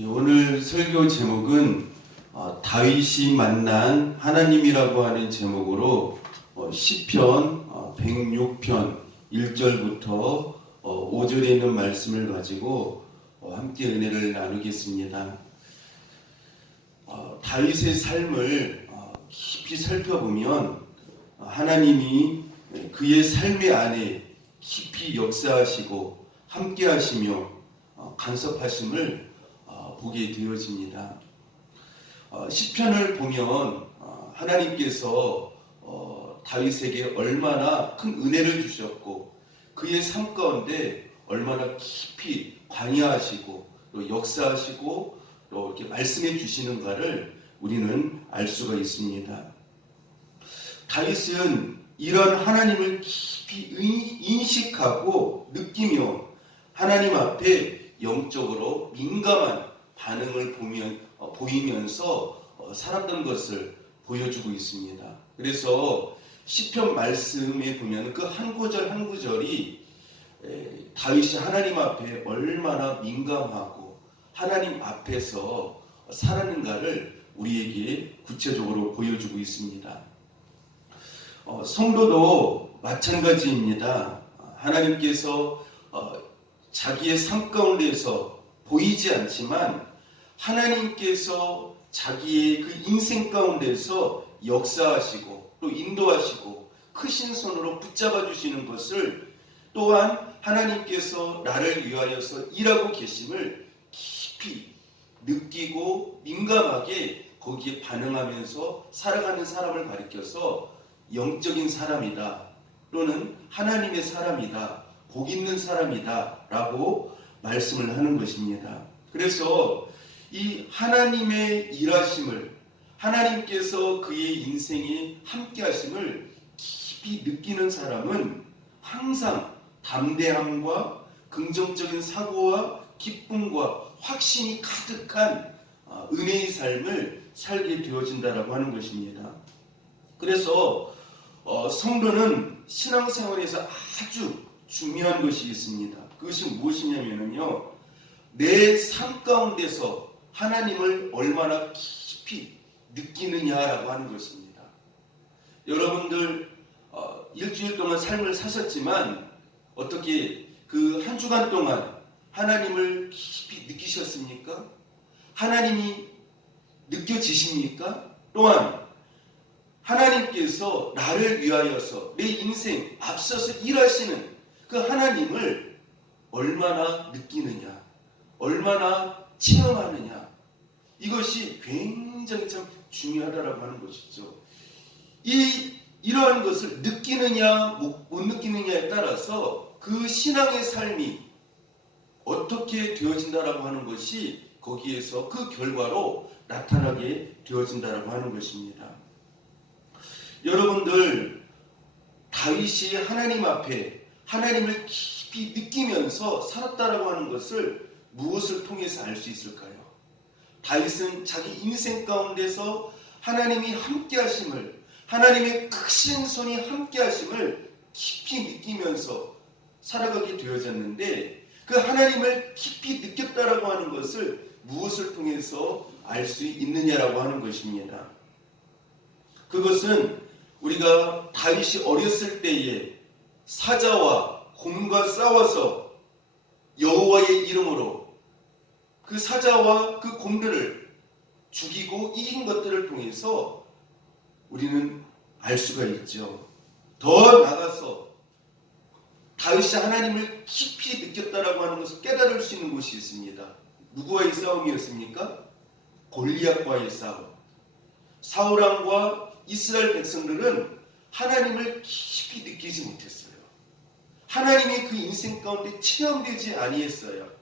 오늘 설교 제목은 다윗이 만난 하나님이라고 하는 제목으로 시편 106편 1절부터 5절에 있는 말씀을 가지고 함께 은혜를 나누겠습니다. 다윗의 삶을 깊이 살펴보면 하나님이 그의 삶의 안에 깊이 역사하시고 함께 하시며 간섭하심을 보게 되어집니다. 시편을 보면 하나님께서 다윗에게 얼마나 큰 은혜를 주셨고 그의 삶 가운데 얼마나 깊이 관여하시고 또 역사하시고 또 이렇게 말씀해 주시는가를 우리는 알 수가 있습니다. 다윗은 이런 하나님을 깊이 인식하고 느끼며 하나님 앞에 영적으로 민감한 반응을 보이면서 살았던 것을 보여주고 있습니다. 그래서 시편 말씀에 보면 그 한 구절 한 구절이 다윗이 하나님 앞에 얼마나 민감하고 하나님 앞에서 살았는가를 우리에게 구체적으로 보여주고 있습니다. 성도도 마찬가지입니다. 하나님께서 자기의 삶 가운데서 보이지 않지만 하나님께서 자기의 그 인생 가운데서 역사하시고 또 인도하시고 크신 손으로 붙잡아 주시는 것을 또한 하나님께서 나를 위하여서 일하고 계심을 깊이 느끼고 민감하게 거기에 반응하면서 살아가는 사람을 가리켜서 영적인 사람이다 또는 하나님의 사람이다 복 있는 사람이다 라고 말씀을 하는 것입니다. 그래서 이 하나님의 일하심을 하나님께서 그의 인생에 함께 하심을 깊이 느끼는 사람은 항상 담대함과 긍정적인 사고와 기쁨과 확신이 가득한 은혜의 삶을 살게 되어진다라고 하는 것입니다. 그래서 성도는 신앙생활에서 아주 중요한 것이 있습니다. 그것이 무엇이냐면요, 내 삶 가운데서 하나님을 얼마나 깊이 느끼느냐라고 하는 것입니다. 여러분들 일주일 동안 삶을 사셨지만 어떻게 그 한 주간 동안 하나님을 깊이 느끼셨습니까? 하나님이 느껴지십니까? 또한 하나님께서 나를 위하여서 내 인생 앞서서 일하시는 그 하나님을 얼마나 느끼느냐, 얼마나 체험하느냐, 이것이 굉장히 참 중요하다라고 하는 것이죠. 이러한 것을 느끼느냐 못 느끼느냐에 따라서 그 신앙의 삶이 어떻게 되어진다라고 하는 것이 거기에서 그 결과로 나타나게 되어진다라고 하는 것입니다. 여러분들, 다윗이 하나님 앞에 하나님을 깊이 느끼면서 살았다라고 하는 것을 무엇을 통해서 알 수 있을까요? 다윗은 자기 인생 가운데서 하나님이 함께 하심을, 하나님의 크신 손이 함께 하심을 깊이 느끼면서 살아가게 되어졌는데 그 하나님을 깊이 느꼈다라고 하는 것을 무엇을 통해서 알 수 있느냐라고 하는 것입니다. 그것은 우리가 다윗이 어렸을 때에 사자와 곰과 싸워서 여호와의 이름으로 그 사자와 그 곰들을 죽이고 이긴 것들을 통해서 우리는 알 수가 있죠. 더 나아가서 다윗이 하나님을 깊이 느꼈다라고 하는 것을 깨달을 수 있는 곳이 있습니다. 누구와의 싸움이었습니까? 골리앗과의 싸움. 사울 왕과 이스라엘 백성들은 하나님을 깊이 느끼지 못했어요. 하나님이 그 인생 가운데 체험되지 아니했어요.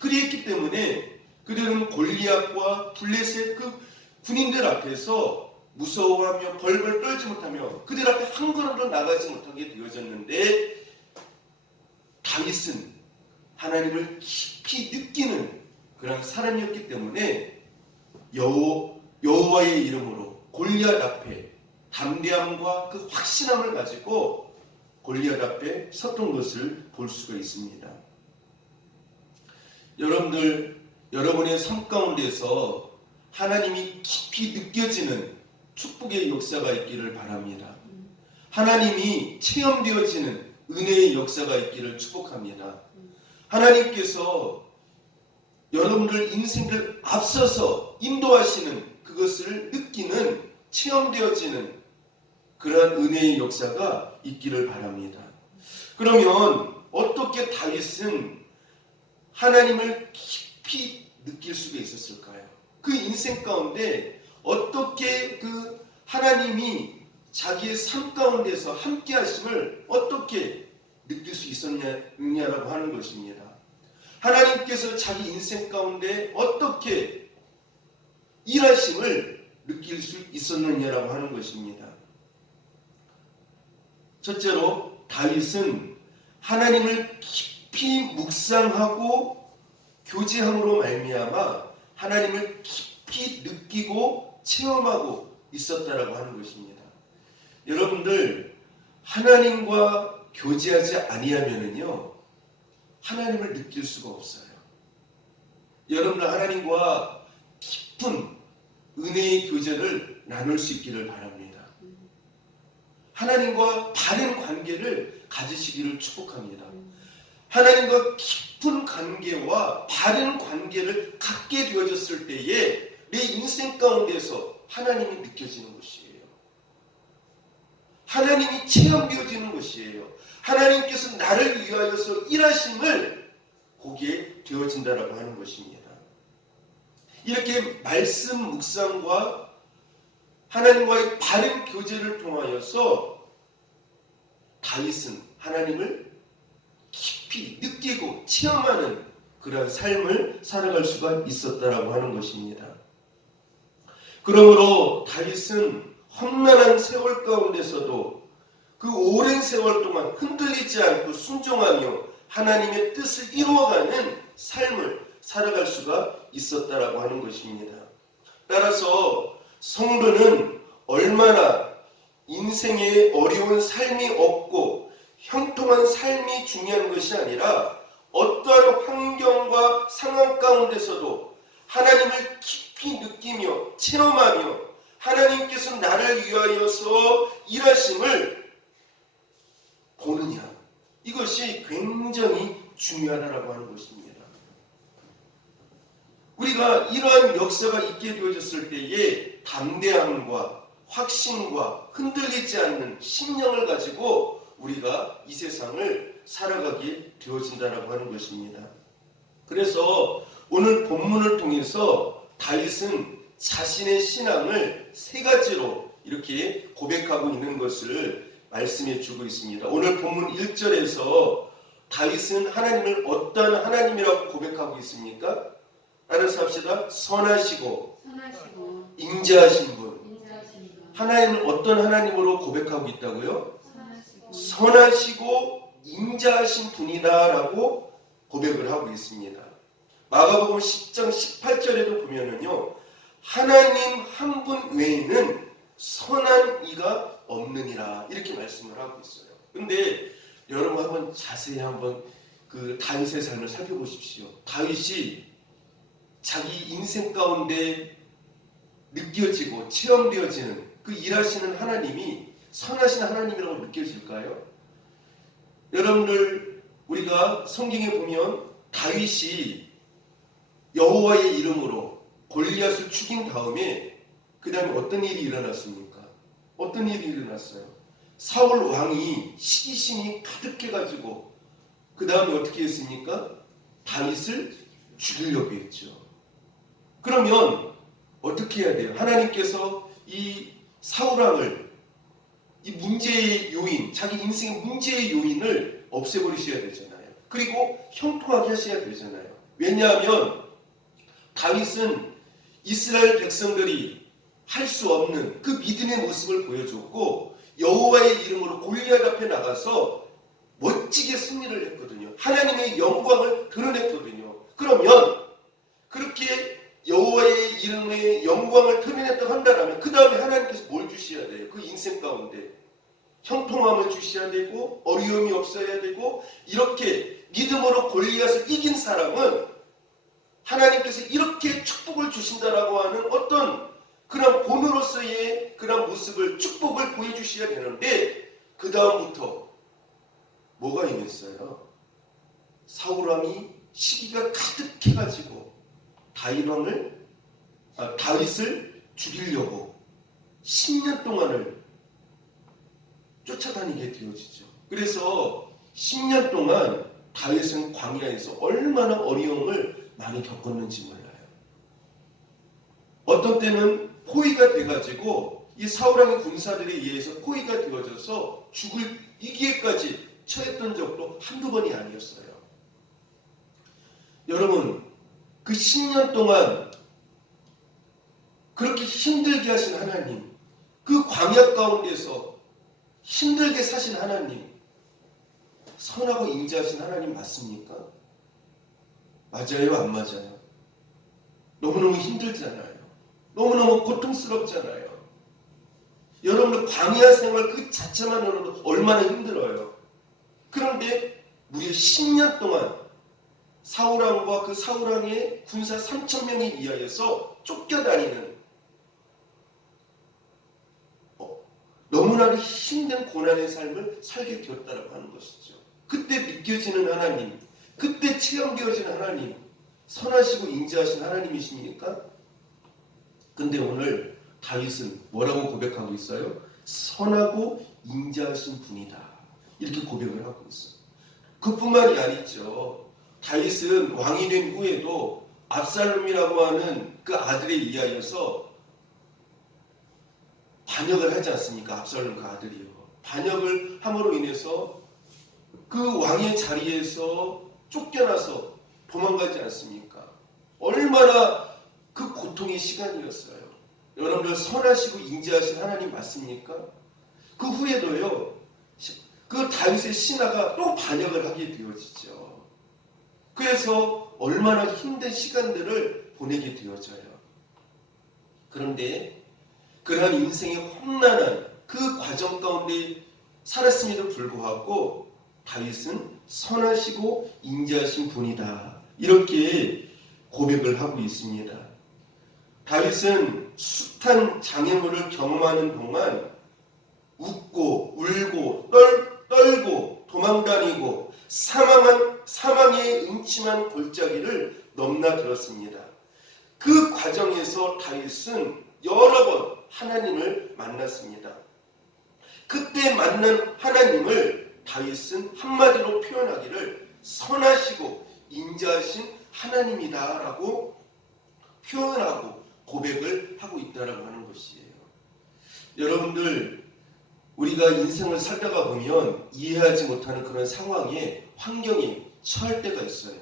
그랬기 때문에 그들은 골리앗과 블레셋 그 군인들 앞에서 무서워하며 벌벌 떨지 못하며 그들 앞에 한 걸음도 나가지 못하게 되어졌는데 다윗은 하나님을 깊이 느끼는 그런 사람이었기 때문에 여호와의 이름으로 골리앗 앞에 담대함과 그 확신함을 가지고 골리앗 앞에 섰던 것을 볼 수가 있습니다. 여러분들, 여러분의 삶 가운데서 하나님이 깊이 느껴지는 축복의 역사가 있기를 바랍니다. 하나님이 체험되어지는 은혜의 역사가 있기를 축복합니다. 하나님께서 여러분들 인생을 앞서서 인도하시는 그것을 느끼는 체험되어지는 그러한 은혜의 역사가 있기를 바랍니다. 그러면 어떻게 다윗은 하나님을 깊이 느낄 수가 있었을까요? 그 인생 가운데 어떻게 그 하나님이 자기의 삶 가운데서 함께 하심을 어떻게 느낄 수 있었느냐라고 하는 것입니다. 하나님께서 자기 인생 가운데 어떻게 일하심을 느낄 수 있었느냐라고 하는 것입니다. 첫째로 다윗은 하나님을 깊이 묵상하고 교제함으로 말미암아 하나님을 깊이 느끼고 체험하고 있었다라고 하는 것입니다. 여러분들 하나님과 교제하지 아니하면은요 하나님을 느낄 수가 없어요. 여러분들 하나님과 깊은 은혜의 교제를 나눌 수 있기를 바랍니다. 하나님과 바른 관계를 가지시기를 축복합니다. 하나님과 깊은 관계와 바른 관계를 갖게 되어졌을 때에 내 인생 가운데서 하나님이 느껴지는 것이에요. 하나님이 체험되어지는 것이에요. 하나님께서 나를 위하여서 일하심을 보게 되어진다라고 하는 것입니다. 이렇게 말씀 묵상과 하나님과의 바른 교제를 통하여서 다윗은 하나님을 깊이 느끼고 체험하는 그런 삶을 살아갈 수가 있었다라고 하는 것입니다. 그러므로 다윗은 험난한 세월 가운데서도 그 오랜 세월 동안 흔들리지 않고 순종하며 하나님의 뜻을 이루어가는 삶을 살아갈 수가 있었다라고 하는 것입니다. 따라서 성도는 얼마나 인생에 어려운 삶이 없고 형통한 삶이 중요한 것이 아니라 어떠한 환경과 상황 가운데서도 하나님을 깊이 느끼며 체험하며 하나님께서 나를 위하여서 일하심을 보느냐, 이것이 굉장히 중요하다라고 하는 것입니다. 우리가 이러한 역사가 있게 되어졌을 때에 담대함과 확신과 흔들리지 않는 신령을 가지고 우리가 이 세상을 살아가게 되어진다라고 하는 것입니다. 그래서 오늘 본문을 통해서 다윗은 자신의 신앙을 세 가지로 이렇게 고백하고 있는 것을 말씀해 주고 있습니다. 오늘 본문 1절에서 다윗은 하나님을 어떤 하나님이라고 고백하고 있습니까? 따라서 합시다. 선하시고 인자하신 분. 하나님을 어떤 하나님으로 고백하고 있다고요? 선하시고 인자하신 분이다라고 고백을 하고 있습니다. 마가복음 10장 18절에도 보면은요, 하나님 한 분 외에는 선한 이가 없느니라 이렇게 말씀을 하고 있어요. 근데 여러분 한번 자세히 한번 그 다윗의 삶을 살펴보십시오. 다윗이 자기 인생 가운데 느껴지고 체험되어지는 그 일하시는 하나님이 선하신 하나님이라고 느껴질까요? 여러분들 우리가 성경에 보면 다윗이 여호와의 이름으로 골리앗을 죽인 다음에 그 다음에 어떤 일이 일어났습니까? 어떤 일이 일어났어요? 사울 왕이 시기심이 가득해가지고 그 다음에 어떻게 했습니까? 다윗을 죽이려고 했죠. 그러면 어떻게 해야 돼요? 하나님께서 이 사울왕을 이 문제의 요인, 자기 인생의 문제의 요인을 없애버리셔야 되잖아요. 그리고 형통하게 하셔야 되잖아요. 왜냐하면 다윗은 이스라엘 백성들이 할 수 없는 그 믿음의 모습을 보여줬고 여호와의 이름으로 골리앗 앞에 나가서 멋지게 승리를 했거든요. 하나님의 영광을 드러냈거든요. 그러면 그렇게 여호와의 이름의 영광을 드러냈다고 한다면 그 다음에 하나님께서 뭘 주셔야 돼요? 그 인생 가운데 형통함을 주셔야 되고 어려움이 없어야 되고 이렇게 믿음으로 골리앗을 이긴 사람은 하나님께서 이렇게 축복을 주신다라고 하는 어떤 그런 본으로서의 그런 모습을, 축복을 보여주셔야 되는데, 그 다음부터 뭐가 임했어요? 사울왕이 시기가 가득해가지고 다윗을 죽이려고 10년 동안을 쫓아다니게 되어지죠. 그래서 10년 동안 다윗은 광야에서 얼마나 어려움을 많이 겪었는지 몰라요. 어떤 때는 포위가 돼가지고 이 사울왕의 군사들에 의해서 포위가 되어져서 죽을 이기에까지 처했던 적도 한두 번이 아니었어요. 여러분, 그 10년 동안 그렇게 힘들게 하신 하나님, 그 광야 가운데서 힘들게 사신 하나님, 선하고 인자하신 하나님 맞습니까? 맞아요, 안 맞아요? 너무너무 힘들잖아요. 너무너무 고통스럽잖아요. 여러분들 광야 생활 그 자체만으로도 얼마나 힘들어요. 그런데 무려 10년 동안 사울왕과 그 사울왕의 군사 3,000명에 의하여서 쫓겨다니는 너무나도 힘든 고난의 삶을 살게 되었다고 하는 것이죠. 그때 믿겨지는 하나님, 그때 체험되어지는 하나님, 선하시고 인자하신 하나님이십니까? 근데 오늘 다윗은 뭐라고 고백하고 있어요? 선하고 인자하신 분이다. 이렇게 고백을 하고 있어요. 그뿐만이 아니죠. 다윗은 왕이 된 후에도 압살롬이라고 하는 그 아들에 의하여서 반역을 하지 않습니까? 압살롬 그 아들이요. 반역을 함으로 인해서 그 왕의 자리에서 쫓겨나서 도망가지 않습니까? 얼마나 그 고통의 시간이었어요. 여러분들 선하시고 인자하신 하나님 맞습니까? 그 후에도요. 그 다윗의 신하가 또 반역을 하게 되어지죠. 그래서 얼마나 힘든 시간들을 보내게 되어져요. 그런데 그러한 인생의 험난한 그 과정 가운데 살았음에도 불구하고 다윗은 선하시고 인자하신 분이다. 이렇게 고백을 하고 있습니다. 다윗은 숱한 장애물을 경험하는 동안 웃고 울고 떨고 도망다니고 사망의 음침한 골짜기를 넘나들었습니다. 그 과정에서 다윗은 여러 번 하나님을 만났습니다. 그때 만난 하나님을 다윗은 한마디로 표현하기를 선하시고 인자하신 하나님이다라고 표현하고 고백을 하고 있다라고 하는 것이에요. 여러분들, 우리가 인생을 살다가 보면 이해하지 못하는 그런 상황에, 환경에 처할 때가 있어요.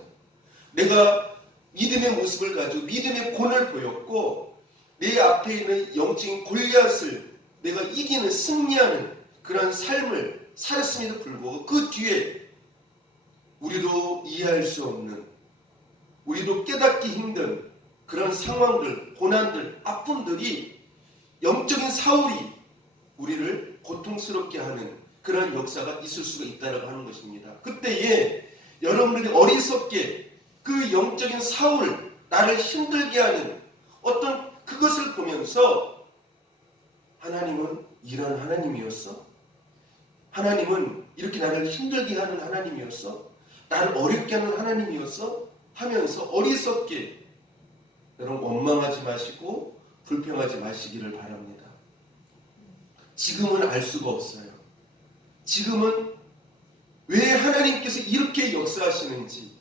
내가 믿음의 모습을 가지고 믿음의 본을 보였고 내 앞에 있는 영적인 골리앗을 내가 이기는, 승리하는 그런 삶을 살았음에도 불구하고 그 뒤에 우리도 이해할 수 없는, 우리도 깨닫기 힘든 그런 상황들, 고난들, 아픔들이 영적인 사울이 우리를 고통스럽게 하는 그런 역사가 있을 수가 있다고 하는 것입니다. 그때에 여러분들이 어리석게 그 영적인 사울, 나를 힘들게 하는 어떤 그것을 보면서 하나님은 이런 하나님이었어? 하나님은 이렇게 나를 힘들게 하는 하나님이었어? 나를 어렵게 하는 하나님이었어? 하면서 어리석게 여러분 원망하지 마시고 불평하지 마시기를 바랍니다. 지금은 알 수가 없어요. 지금은 왜 하나님께서 이렇게 역사하시는지,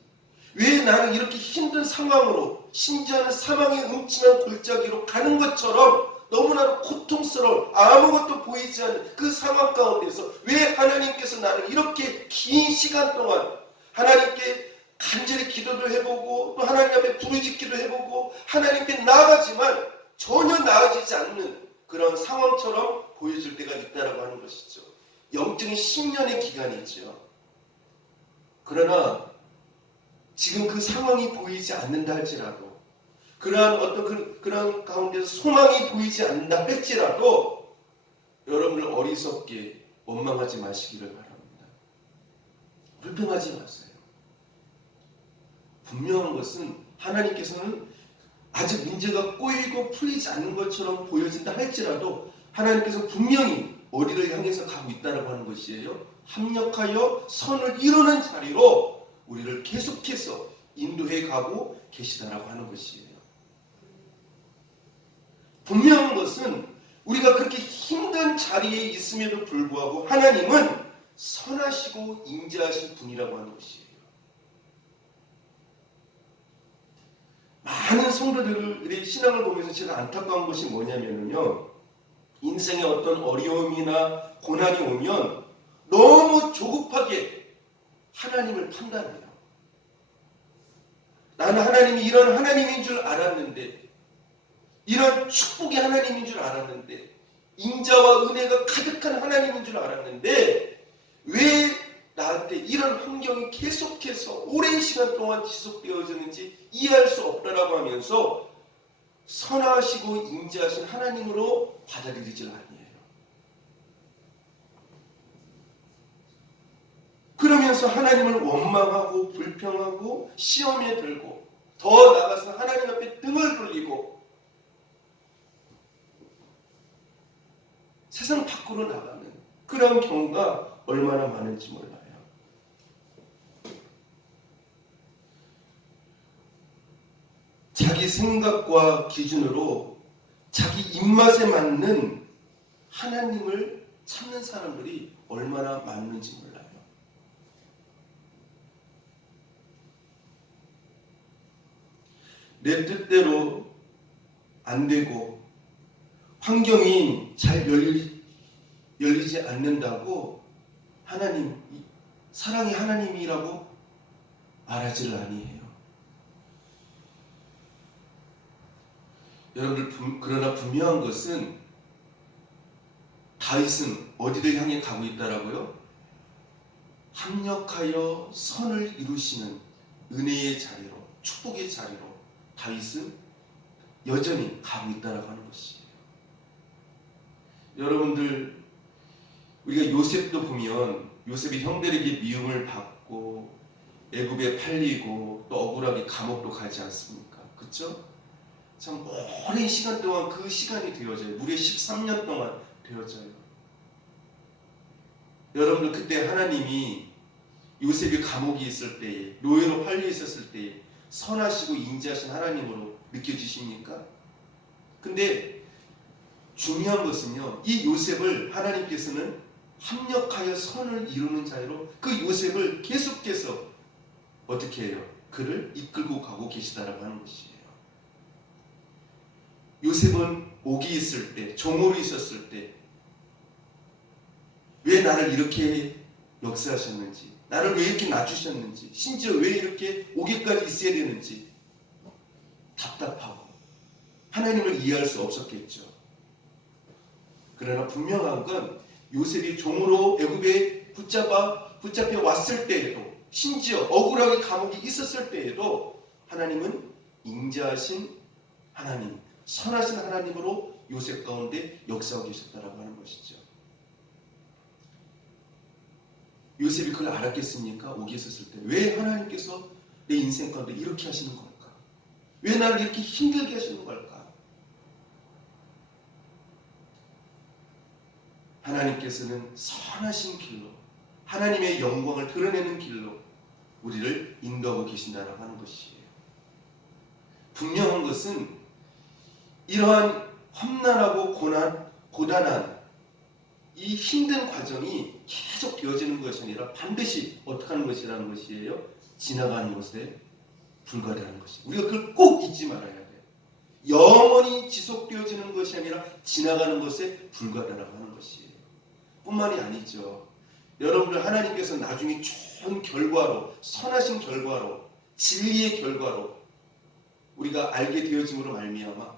왜 나는 이렇게 힘든 상황으로, 심지어는 사망의 음침한 골짜기로 가는 것처럼 너무나도 고통스러운, 아무것도 보이지 않는 그 상황 가운데서 왜 하나님께서 나를 이렇게 긴 시간 동안 하나님께 간절히 기도도 해보고 또 하나님 앞에 부르짖기도 해보고 하나님께 나아가지만 전혀 나아지지 않는 그런 상황처럼 보여질 때가 있다라고 하는 것이죠. 영적인 10년의 기간이죠. 그러나 지금 그 상황이 보이지 않는다 할지라도, 그러한 어떤 그런 가운데서 소망이 보이지 않는다 할지라도 여러분들 어리석게 원망하지 마시기를 바랍니다. 불평하지 마세요. 분명한 것은 하나님께서는 아직 문제가 꼬이고 풀리지 않는 것처럼 보여진다 할지라도 하나님께서 분명히 어디를 향해서 가고 있다라고 하는 것이에요. 합력하여 선을 이루는 자리로 우리를 계속해서 인도해 가고 계시다라고 하는 것이에요. 분명한 것은 우리가 그렇게 힘든 자리에 있음에도 불구하고 하나님은 선하시고 인자하신 분이라고 하는 것이에요. 많은 성도들의 신앙을 보면서 제가 안타까운 것이 뭐냐면요, 인생의 어떤 어려움이나 고난이 오면 너무 조급하게 하나님을 판단해요. 나는 하나님이 이런 하나님인 줄 알았는데, 이런 축복의 하나님인 줄 알았는데, 인자와 은혜가 가득한 하나님인 줄 알았는데 왜 나한테 이런 환경이 계속해서 오랜 시간 동안 지속되어지는지 이해할 수 없다라고 하면서 선하시고 인자하신 하나님으로 받아들이질 아니에요. 그러면서 하나님을 원망하고 불평하고 시험에 들고 더 나아가서 하나님 앞에 등을 돌리고 세상 밖으로 나가는 그런 경우가 얼마나 많은지 몰라요. 자기 생각과 기준으로 자기 입맛에 맞는 하나님을 찾는 사람들이 얼마나 많은지 몰라요. 내 뜻대로 안 되고 환경이 잘 열리지 않는다고 하나님, 사랑의 하나님이라고 말하지를 아니해요. 여러분들, 그러나 분명한 것은 다윗은 어디를 향해 가고 있다라고요? 합력하여 선을 이루시는 은혜의 자리로, 축복의 자리로 다윗은 여전히 가고 있다라고 하는 것이에요. 여러분들, 우리가 요셉도 보면 요셉이 형들에게 미움을 받고 애굽에 팔리고 또 억울하게 감옥도 가지 않습니까? 그렇죠? 참 오랜 시간 동안 그 시간이 되어져요. 무려 13년 동안 되어져요. 여러분들, 그때 하나님이 요셉이 감옥에 있을 때에, 노예로 팔려 있었을 때에 선하시고 인자하신 하나님으로 느껴지십니까? 근데 중요한 것은요, 이 요셉을 하나님께서는 합력하여 선을 이루는 자리로 그 요셉을 계속해서 어떻게 해요? 그를 이끌고 가고 계시다라고 하는 것이에요. 요셉은 옥에 있을 때, 종으로 있었을 때 왜 나를 이렇게 역사하셨는지, 나를 왜 이렇게 낮추셨는지, 심지어 왜 이렇게 옥에까지 있어야 되는지 답답하고 하나님을 이해할 수 없었겠죠. 그러나 분명한 건 요셉이 종으로 애굽에 붙잡혀 왔을 때에도, 심지어 억울하게 감옥에 있었을 때에도 하나님은 인자하신 하나님, 선하신 하나님으로 요셉 가운데 역사하고 계셨다라고 하는 것이죠. 요셉이 그걸 알았겠습니까? 옥에 있었을 때 왜 하나님께서 내 인생 가운데 이렇게 하시는 걸까? 왜 나를 이렇게 힘들게 하시는 걸까? 하나님께서는 선하신 길로, 하나님의 영광을 드러내는 길로 우리를 인도하고 계신다라고 하는 것이에요. 분명한 것은 이러한 험난하고 고단한 이 힘든 과정이 계속 되어지는 것이 아니라 반드시 어떻게 하는 것이라는 것이에요? 지나가는 것에 불과하다는 것이에요. 우리가 그걸 꼭 잊지 말아야 돼요. 영원히 지속되어지는 것이 아니라 지나가는 것에 불과하다고 하는 것이에요. 뿐만이 아니죠. 여러분들, 하나님께서 나중에 좋은 결과로, 선하신 결과로, 진리의 결과로 우리가 알게 되어짐으로 말미암아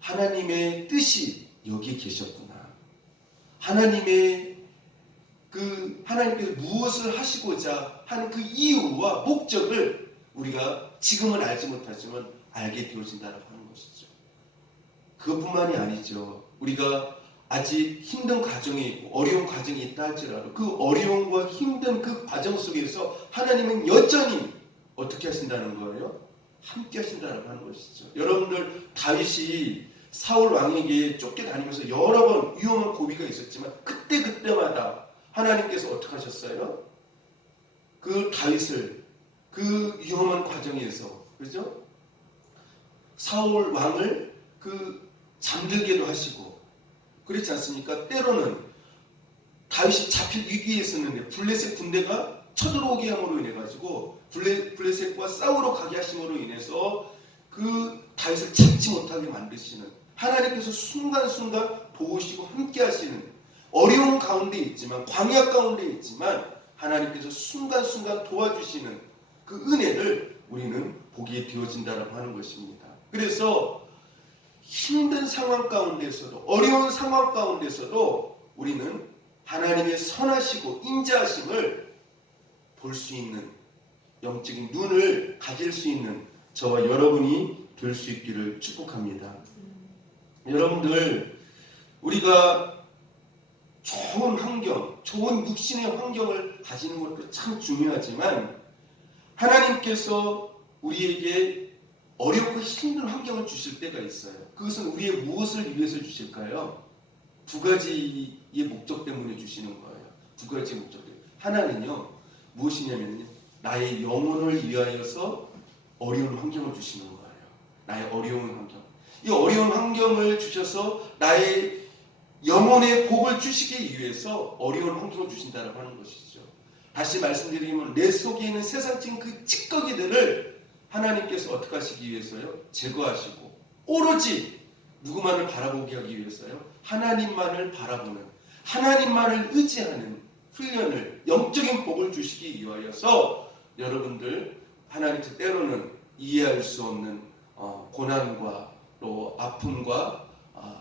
하나님의 뜻이 여기에 계셨구나. 하나님께서 무엇을 하시고자 하는 그 이유와 목적을 우리가 지금은 알지 못하지만 알게 되어진다고 하는 것이죠. 그것뿐만이 아니죠. 우리가 아직 힘든 과정이 있고 어려운 과정이 있다 할지라도 그 어려움과 힘든 그 과정 속에서 하나님은 여전히 어떻게 하신다는 거예요? 함께 하신다라고 하는 것이죠. 여러분들 다윗이 사울 왕에게 쫓겨다니면서 여러 번 위험한 고비가 있었지만 그때마다 하나님께서 어떻게 하셨어요? 그 다윗을 그 위험한 과정에서, 그죠? 사울 왕을 잠들게도 하시고 그렇지 않습니까? 때로는 다윗이 잡힐 위기에 있었는데 블레셋 군대가 쳐들어오게 함으로 인해 가지고 블레셋과 싸우러 가게 하심으로 인해서 그 다윗을 잡지 못하게 만드시는, 하나님께서 순간순간 도우시고 함께 하시는, 어려운 가운데 있지만 광야 가운데 있지만 하나님께서 순간순간 도와주시는 그 은혜를 우리는 보게 되어진다라고 하는 것입니다. 그래서 힘든 상황 가운데서도, 어려운 상황 가운데서도 우리는 하나님의 선하시고 인자하심을 볼 수 있는 영적인 눈을 가질 수 있는 저와 여러분이 될 수 있기를 축복합니다. 여러분들, 우리가 좋은 환경, 좋은 육신의 환경을 가지는 것도 참 중요하지만 하나님께서 우리에게 어렵고 힘든 환경을 주실 때가 있어요. 그것은 우리의 무엇을 위해서 주실까요? 두 가지의 목적 때문에 주시는 거예요. 두 가지의 목적 때문에. 하나는요, 무엇이냐면요, 나의 영혼을 위하여서 어려운 환경을 주시는 거예요. 나의 어려운 환경. 이 어려운 환경을 주셔서 나의 영혼의 복을 주시기 위해서 어려운 환경을 주신다고 하는 것이죠. 다시 말씀드리면 내 속에 있는 세상적인 그 찌꺼기들을 하나님께서 어떻게 하시기 위해서요? 제거하시고 오로지 누구만을 바라보게 하기 위해서요? 하나님만을 바라보는, 하나님만을 의지하는 훈련을, 영적인 복을 주시기 위하여서 여러분들, 하나님께서 때로는 이해할 수 없는 고난과 또 아픔과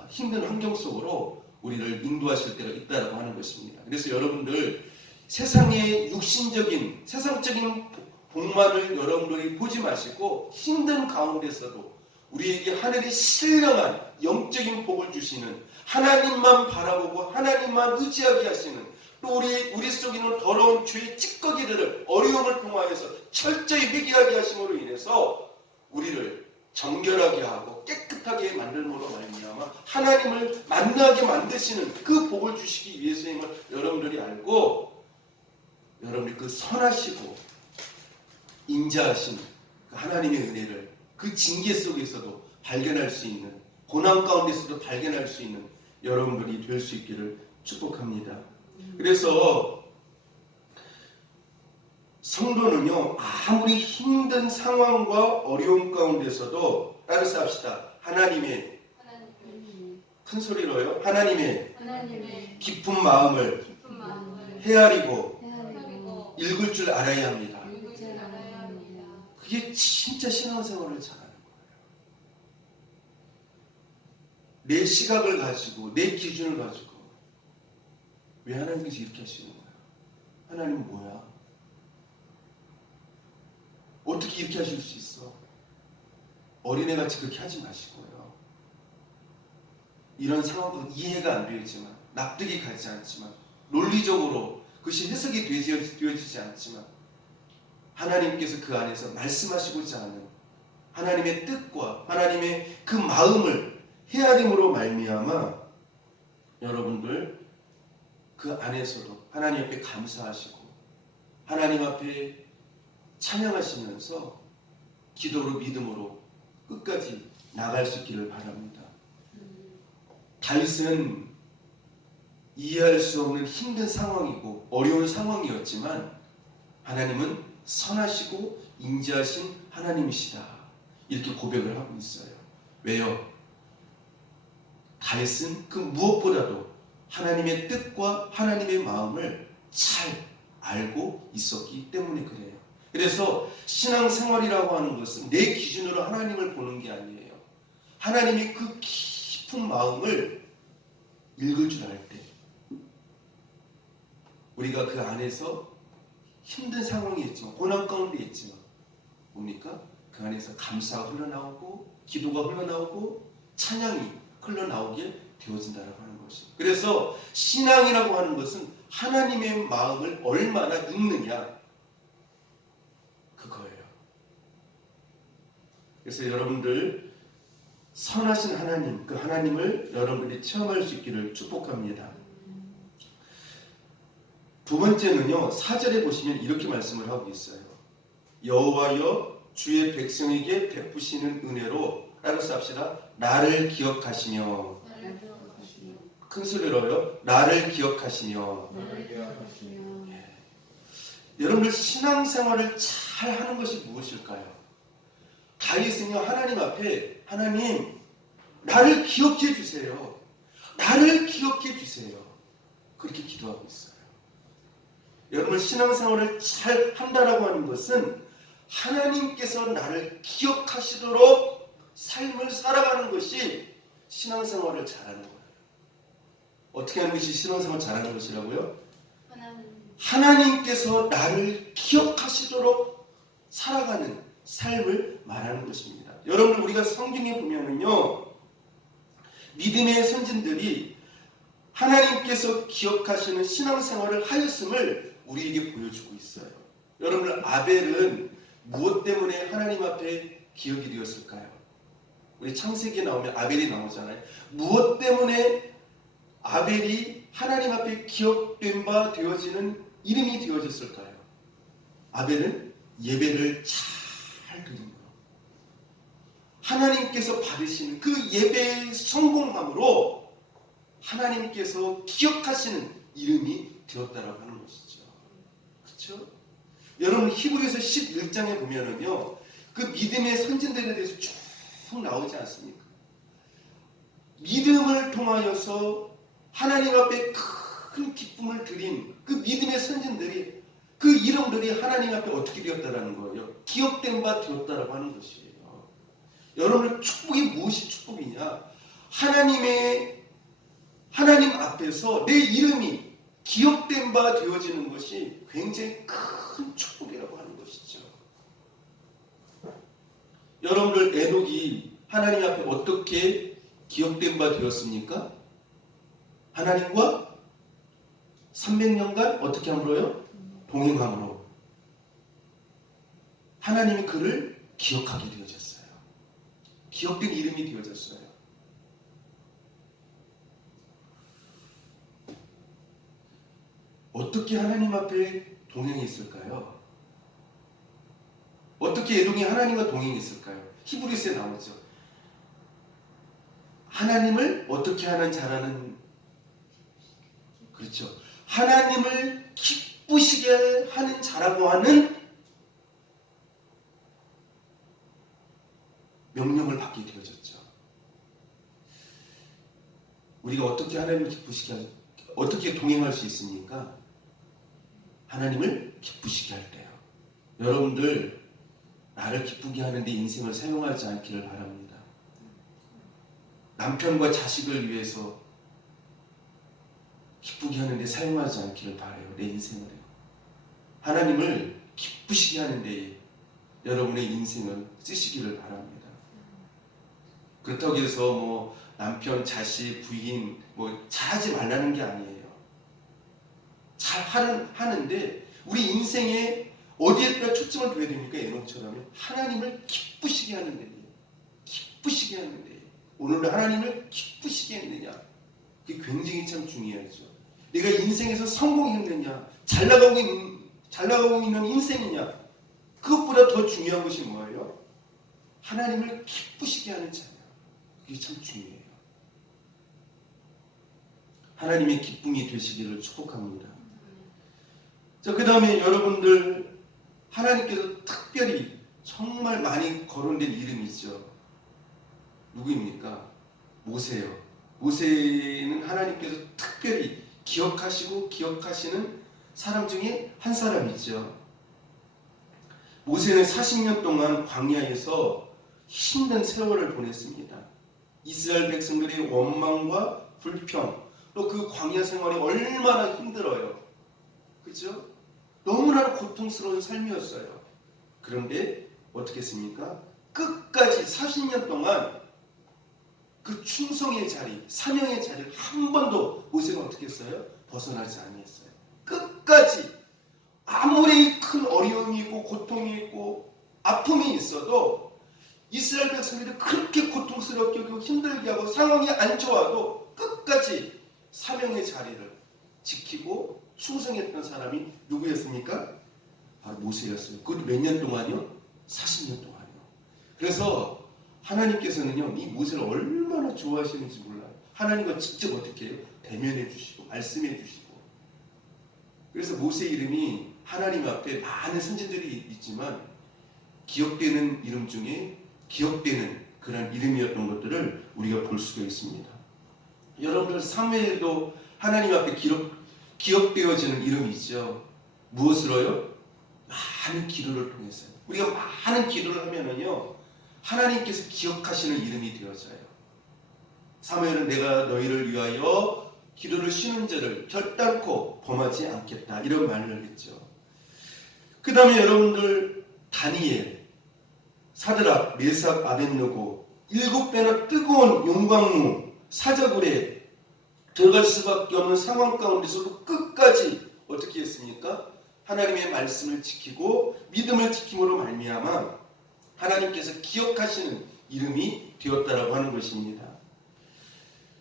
힘든 환경 속으로 우리를 인도하실 때가 있다고 하는 것입니다. 그래서 여러분들, 세상의 육신적인, 세상적인 복만을 여러분들이 보지 마시고 힘든 가운데서도 우리에게 하늘의 신령한 영적인 복을 주시는, 하나님만 바라보고 하나님만 의지하게 하시는, 또 우리 속에 있는 더러운 죄의 찌꺼기들을 어려움을 통하여서 철저히 회개하게 하심으로 인해서 우리를 정결하게 하고 깨끗하게 만들므로 말미암아 하나님을 만나게 만드시는 그 복을 주시기 위해서임을 여러분들이 알고, 여러분들이 그 선하시고 인자하신 그 하나님의 은혜를 그 징계 속에서도 발견할 수 있는, 고난 가운데서도 발견할 수 있는 여러분들이 될 수 있기를 축복합니다. 그래서 성도는요, 아무리 힘든 상황과 어려움 가운데서도 따라서 합시다. 하나님의 큰 소리로요, 하나님의 깊은 마음을 헤아리고 읽을 줄 알아야 합니다. 그게 진짜 신앙생활을 잘하는 거예요. 내 시각을 가지고, 내 기준을 가지고 왜 하나님께서 이렇게 하시는 거야? 하나님 뭐야? 어떻게 이렇게 하실 수 있어? 어린애같이 그렇게 하지 마시고요. 이런 상황도 이해가 안 되지만, 납득이 가지 않지만, 논리적으로 그것이 해석이 되어지지 않지만 하나님께서 그 안에서 말씀하시고자 하는 하나님의 뜻과 하나님의 그 마음을 헤아림으로 말미암아 여러분들 그 안에서도 하나님 앞에 감사하시고 하나님 앞에 찬양하시면서 기도로, 믿음으로 끝까지 나갈 수 있기를 바랍니다. 다윗은 이해할 수 없는 힘든 상황이고 어려운 상황이었지만 하나님은 선하시고 인자하신 하나님이시다, 이렇게 고백을 하고 있어요. 왜요? 다윗은 그 무엇보다도 하나님의 뜻과 하나님의 마음을 잘 알고 있었기 때문에 그래요. 그래서 신앙생활이라고 하는 것은 내 기준으로 하나님을 보는 게 아니에요. 하나님의 그 깊은 마음을 읽을 줄 알 때 우리가 그 안에서 힘든 상황이 있지만, 고난 가운데 있지만 뭡니까? 그 안에서 감사가 흘러나오고 기도가 흘러나오고 찬양이 흘러나오게 되어진다고 하는 것이. 그래서 신앙이라고 하는 것은 하나님의 마음을 얼마나 읽느냐, 그거예요. 그래서 여러분들 선하신 하나님, 그 하나님을 여러분들이 체험할 수 있기를 축복합니다. 두 번째는요, 4절에 보시면 이렇게 말씀을 하고 있어요. 여호와여 주의 백성에게 베푸시는 은혜로, 따라서 합시다. 나를 기억하시며, 큰 소리로요. 나를 기억하시며. 여러분들 신앙생활을 잘 하는 것이 무엇일까요? 다윗은요, 하나님 앞에 하나님 나를 기억해 주세요. 나를 기억해 주세요. 그렇게 기도하고 있어요. 여러분 신앙생활을 잘 한다라고 하는 것은 하나님께서 나를 기억하시도록 삶을 살아가는 것이 신앙생활을 잘하는 거예요. 어떻게 하는 것이 신앙생활 잘하는 것이라고요? 하나님께서 나를 기억하시도록 살아가는 삶을 말하는 것입니다. 여러분 우리가 성경에 보면은요, 믿음의 선진들이 하나님께서 기억하시는 신앙생활을 하였음을 우리에게 보여주고 있어요. 여러분 아벨은 무엇 때문에 하나님 앞에 기억이 되었을까요? 우리 창세기에 나오면 아벨이 나오잖아요. 무엇 때문에 아벨이 하나님 앞에 기억된 바 되어지는 이름이 되어졌을까요? 아벨은 예배를 잘 드린 거예요. 하나님께서 받으시는 그 예배의 성공함으로 하나님께서 기억하시는 이름이 되었다라고 하는 것이죠. 그렇죠? 여러분 히브리서 11장에 보면은요, 그 믿음의 선진들에 대해서 쭉 나오지 않습니까? 믿음을 통하여서 하나님 앞에 큰 기쁨을 드린 그 믿음의 선진들이, 그 이름들이 하나님 앞에 어떻게 되었다라는 거예요? 기억된 바 되었다라고 하는 것이에요. 여러분의 축복이 무엇이 축복이냐? 하나님 앞에서 내 이름이 기억된 바 되어지는 것이 굉장히 큰 축복이라고 하는 것이죠. 여러분들 에녹이 하나님 앞에 어떻게 기억된 바 되었습니까? 하나님과 300년간 어떻게 함으로요? 동행함으로 하나님이 그를 기억하게 되어졌어요. 기억된 이름이 되어졌어요. 어떻게 하나님 앞에 동행했을까요? 어떻게 에돔이 하나님과 동행했을까요? 히브리서에 나오죠. 하나님을 어떻게 하는 자라는, 그렇죠. 하나님을 기쁘시게 하는 자라고 하는 명령을 받게 되어졌죠. 우리가 어떻게 하나님을 기쁘시게 어떻게 동행할 수 있습니까? 하나님을 기쁘시게 할 때요. 여러분들 나를 기쁘게 하는데 인생을 사용하지 않기를 바랍니다. 남편과 자식을 위해서 기쁘게 하는데 사용하지 않기를 바라요. 내 인생을요. 하나님을 기쁘시게 하는데 여러분의 인생을 쓰시기를 바랍니다. 그렇다고 해서 뭐 남편, 자식, 부인 뭐 잘하지 말라는 게 아니에요. 잘 하는데 우리 인생에 어디에다 초점을 둬야 됩니까? 에녹처럼 하나님을 기쁘시게 하는 데요. 기쁘시게 하는 데. 오늘 하나님을 기쁘시게 했느냐? 그게 굉장히 참 중요하죠. 내가 인생에서 성공했느냐? 잘 나가고 있는 인생이냐? 그것보다 더 중요한 것이 뭐예요? 하나님을 기쁘시게 하는 자냐? 그게 참 중요해요. 하나님의 기쁨이 되시기를 축복합니다. 자, 그 다음에 여러분들 하나님께서 특별히 정말 많이 거론된 이름이 있죠. 누구입니까? 모세요. 모세는 하나님께서 특별히 기억하시고 기억하시는 사람 중에 한 사람이죠. 모세는 40년 동안 광야에서 힘든 세월을 보냈습니다. 이스라엘 백성들의 원망과 불평, 또 그 광야 생활이 얼마나 힘들어요. 그렇죠? 너무나 고통스러운 삶이었어요. 그런데 어떻게 했습니까? 끝까지 40년 동안 그 충성의 자리, 사명의 자리를 한 번도 모세가 어떻게 했어요? 벗어나지 아니했어요. 끝까지 아무리 큰 어려움이 있고 고통이 있고 아픔이 있어도 이스라엘 백성들이 그렇게 고통스럽게 하고 힘들게 하고 상황이 안 좋아도 끝까지 사명의 자리를 지키고 충성했던 사람이 누구였습니까? 바로 모세였어요. 그것도 몇 년 동안요? 40년 동안요. 그래서 하나님께서는요, 이 모세를 얼마나 좋아하시는지 몰라요. 하나님과 직접 어떻게 해요? 대면해 주시고 말씀해 주시고. 그래서 모세 이름이 하나님 앞에 많은 선지들이 있지만 기억되는 이름 중에 기억되는 그런 이름이었던 것들을 우리가 볼 수가 있습니다. 여러분들 사무엘도 하나님 앞에 기억되어지는 이름이 있죠. 무엇으로요? 많은 기도를 통해서요. 우리가 많은 기도를 하면은요, 하나님께서 기억하시는 이름이 되어져요. 사무엘은 내가 너희를 위하여 기도를 쉬는 자를 결단코 범하지 않겠다, 이런 말을 했죠. 그 다음에 여러분들 다니엘, 사드락, 메삭, 아벳느고 7배나 뜨거운 용광로 사자굴에 들어갈 수밖에 없는 상황 가운데서도 끝까지 어떻게 했습니까? 하나님의 말씀을 지키고 믿음을 지킴으로 말미암아 하나님께서 기억하시는 이름이 되었다라고 하는 것입니다.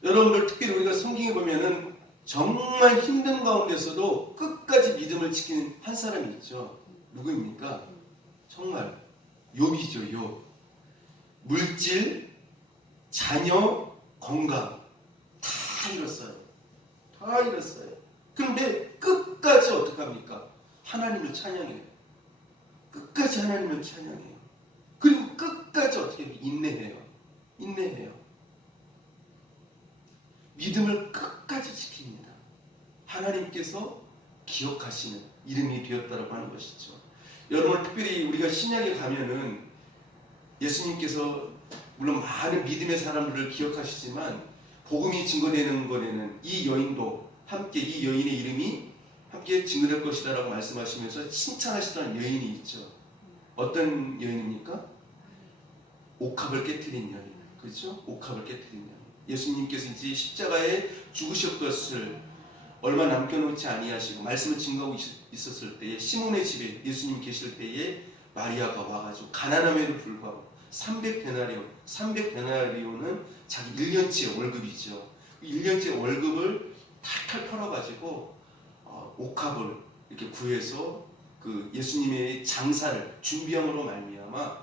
여러분들 특별히 우리가 성경에 보면은 정말 힘든 가운데서도 끝까지 믿음을 지키는 한 사람이 있죠. 누구입니까? 정말 욥이죠. 욥. 물질, 자녀, 건강 다 잃었어요. 다 잃었어요. 그런데 끝까지 어떻게 합니까? 하나님을 찬양해요. 끝까지 하나님을 찬양해요. 그리고 끝까지 어떻게 해요? 인내해요. 인내해요. 믿음을 끝까지 지킵니다. 하나님께서 기억하시는 이름이 되었다라고 하는 것이죠. 여러분 특별히 우리가 신약에 가면은 예수님께서 물론 많은 믿음의 사람들을 기억하시지만 복음이 증거되는 것에는 이 여인도 함께 이 여인의 이름이 함께 증거될 것이다 라고 말씀하시면서 칭찬하시던 여인이 있죠. 어떤 여인입니까? 옥합을 깨트린 여인. 그렇죠? 옥합을 깨트린 여인. 예수님께서 이제 십자가에 죽으실 것을 얼마 남겨놓지 아니하시고 말씀을 증거하고 있었을 때에 시몬의 집에 예수님 계실 때에 마리아가 와가지고 가난함에도 불구하고 300데나리온은 자기 1년치의 월급이죠. 1년치의 월급을 탈탈 털어가지고 옥합을 이렇게 구해서 그 예수님의 장사를 준비함으로 말미암아